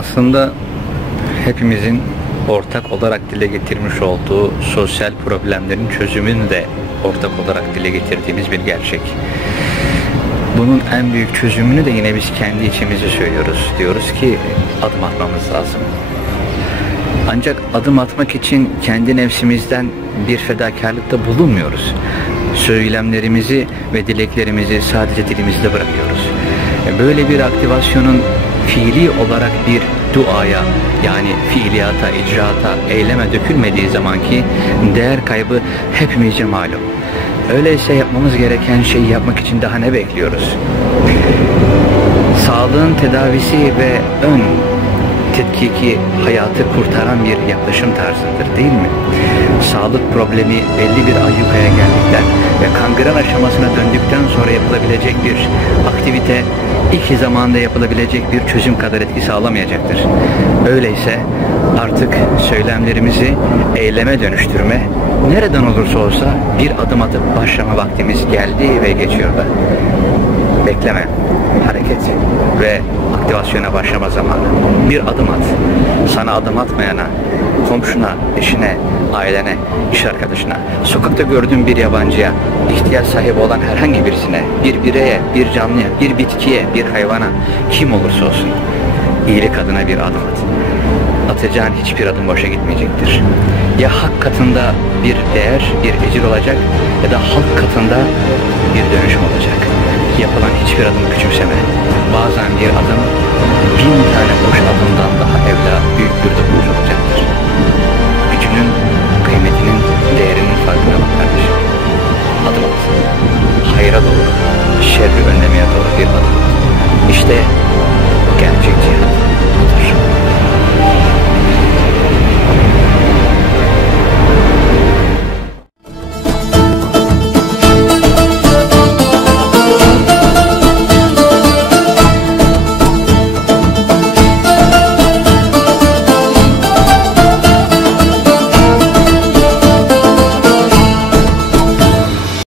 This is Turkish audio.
Aslında hepimizin ortak olarak dile getirmiş olduğu sosyal problemlerin çözümünü de ortak olarak dile getirdiğimiz bir gerçek. Bunun en büyük çözümünü de yine biz kendi içimizi söylüyoruz. Diyoruz ki adım atmamız lazım. Ancak adım atmak için kendi nefsimizden bir fedakarlıkta bulunmuyoruz. Söylemlerimizi ve dileklerimizi sadece dilimizde bırakıyoruz. Böyle bir aktivasyonun fiili olarak bir duaya yani fiiliyata, icraata, eyleme dökülmediği zamanki değer kaybı hepimize malum. Öyleyse yapmamız gereken şeyi yapmak için daha ne bekliyoruz? Sağlığın tedavisi ve ön tetkiki hayatı kurtaran bir yaklaşım tarzıdır değil mi? Sağlık problemi belli bir ayyukaya geldikten kangren aşamasına döndükten sonra yapılabilecek bir aktivite ilk zamanda yapılabilecek bir çözüm kadar etki sağlamayacaktır. Öyleyse artık söylemlerimizi eyleme dönüştürme, nereden olursa olsa bir adım atıp başlama vaktimiz geldi ve geçiyor da. Bekleme, hareket ve aktivasyona başlama zamanı. Bir adım at. Sana adım atmayana, komşuna, eşine, ailene, iş arkadaşına, sokakta gördüğün bir yabancıya, ihtiyaç sahibi olan herhangi birisine, bir bireye, bir canlıya, bir bitkiye, bir hayvana, kim olursa olsun iyilik adına bir adım at. Atacağın hiçbir adım boşa gitmeyecektir. Ya hak katında bir değer, bir ecir olacak ya da halk katında bir dönüşüm olacak. Yapılan hiçbir adım küçümseme. Bazen bir adım bin tane boş adımdan daha evla büyük bir dokunuş bir hanım. İşte gerçek